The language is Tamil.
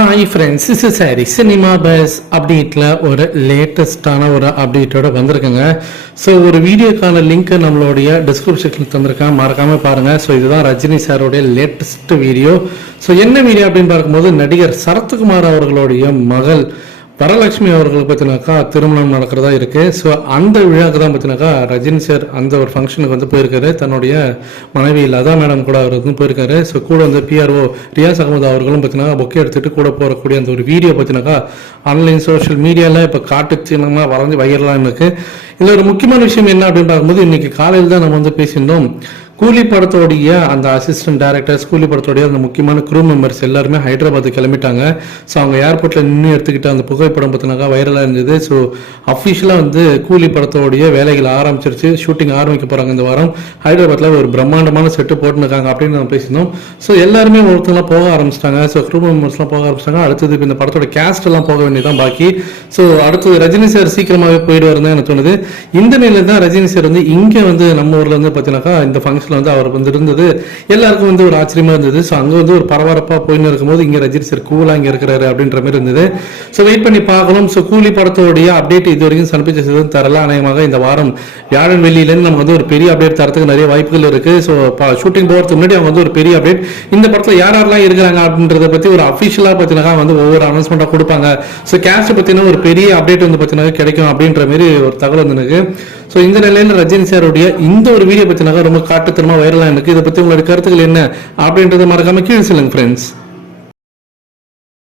Hi friends is sorry cinema buzz அப்டேட்டில் ஒரு லேட்டஸ்டான ஒரு அப்டேட்டோட வந்திருக்குங்க. ஸோ ஒரு வீடியோக்கான லிங்க் நம்மளுடைய டிஸ்கிரிப்ஷனில் தந்திருக்கேன். மறக்காமல் பாருங்கள் ஸோ இதுதான் ரஜினி சாரோடைய லேட்டஸ்ட் வீடியோ ஸோ என்ன வீடியோ அப்படின்னு பார்க்கும்போது நடிகர் சரத்குமார் அவர்களுடைய மகள் வரலட்சுமி அவர்களுக்கு பார்த்தினாக்கா திருமணம் நடக்கிறதா இருக்கு. ஸோ அந்த விழாவுக்கு தான் பார்த்தினாக்கா ரஜினி சார் அந்த ஒரு ஃபங்க்ஷனுக்கு வந்து போயிருக்காரு. தன்னுடைய மனைவி லதா மேடம் கூட அவர் வந்து போயிருக்காரு. ஸோ கூட வந்து பிஆர்ஓ ரியாஸ் அகமது அவர்களும் பார்த்தீங்கன்னா பொக்கே எடுத்துட்டு கூட போகக்கூடிய அந்த ஒரு வீடியோ பார்த்தினாக்கா ஆன்லைன் சோஷியல் மீடியாவில் இப்போ காட்டு சின்னமாக வரைஞ்சி வைரலாக இருக்குது இதில் ஒரு முக்கியமான விஷயம் என்ன அப்படின்னு பார்க்கும்போது இன்னைக்கு காலையில் தான் நம்ம வந்து பேசியிருந்தோம். கூலி படத்தோடைய அந்த அசிஸ்டன்ட் டேரக்டர்ஸ் கூலி படத்தோடைய அந்த முக்கியமான குரூ மெம்பர்ஸ் எல்லாருமே ஹைதராபாத் கிளம்பிட்டாங்க. ஸோ அவங்க ஏர்போர்ட்டில் நின்று எடுத்துக்கிட்ட அந்த புகைப்படம் பார்த்தினாக்கா வைரலாக இருந்தது. ஸோ அஃபிஷியலாக வந்து கூலி படத்தோடைய வேலைகள் ஆரம்பிச்சிருச்சு. ஷூட்டிங் ஆரம்பிக்க போகிறாங்க இந்த வாரம். ஹைதராபாத்தில் ஒரு பிரம்மாண்டமான செட்டு போட்டுருக்காங்க அப்படின்னு நம்ம பேசியிருந்தோம். ஸோ எல்லாருமே ஒருத்தங்களாம் போக ஆரம்பிச்சிட்டாங்க. ஸோ குரூ மெம்பர்ஸ்லாம் போக ஆரம்பிச்சிட்டாங்க. அடுத்தது இப்போ இந்த படத்தோட கேஸ்ட் எல்லாம் போக வேண்டியதான் பாக்கி. ஸோ அடுத்தது ரஜினி சார் சீக்கிரமாகவே போயிடுவார் தான் எனக்கு தோணுது. இந்த நிலையில தான் ரஜினி சார் வந்து இங்கே வந்து நம்ம ஊரில் வந்து பார்த்தீங்கன்னாக்கா இந்த ஃபங்க்ஷனில் வந்து அவர் வந்து இருந்தது. எல்லாருக்கும் வந்து ஒரு ஆச்சரியமா இருந்தது. ஸோ அங்கே வந்து ஒரு பரபரப்பாக போயின்னு இருக்கும்போது இங்கே ரஜினி சார் கூலாக இங்கே இருக்கிறாரு அப்படின்ற மாதிரி இருந்தது. ஸோ வெயிட் பண்ணி பார்க்கலாம் ஸோ கூலி படத்தோடைய அப்டேட் இது வரைக்கும் சமர்ப்பிச்ச தரல. அநேகமாக இந்த வாரம் வியாழன் வெள்ளியிலேருந்து நம்ம வந்து ஒரு பெரிய அப்டேட் தரத்துக்கு நிறைய வாய்ப்புகள் இருக்கு. ஸோ ஷூட்டிங் போகிறதுக்கு முன்னாடி அவங்க வந்து ஒரு பெரிய அப்டேட் இந்த படத்தில் யார் யாரெல்லாம் இருக்கிறாங்க அப்படின்றத பற்றி ஒரு அஃபிஷியலாக பார்த்தீங்கன்னா வந்து ஒவ்வொரு அனௌன்ஸ்மெண்ட்டாக கொடுப்பாங்க. ஸோ கேஸ்ட் பற்றின ஒரு பெரிய அப்டேட் வந்து பார்த்தீங்கன்னா கிடைக்கும் அப்படின்ற மாதிரி ஒரு தகவல் வந்து எனக்கு ஸோ இந்த நிலையில் ரஜினி சாருடைய இந்த ஒரு வீடியோ பற்றினாக்கா ரொம்ப காட்டுத்தனமாக வைரலாக இருக்கு இதை பற்றி உங்களுடைய கருத்துக்கள் என்ன அப்படின்றத மறக்காம கீழே சொல்லுங்க ஃப்ரெண்ட்ஸ்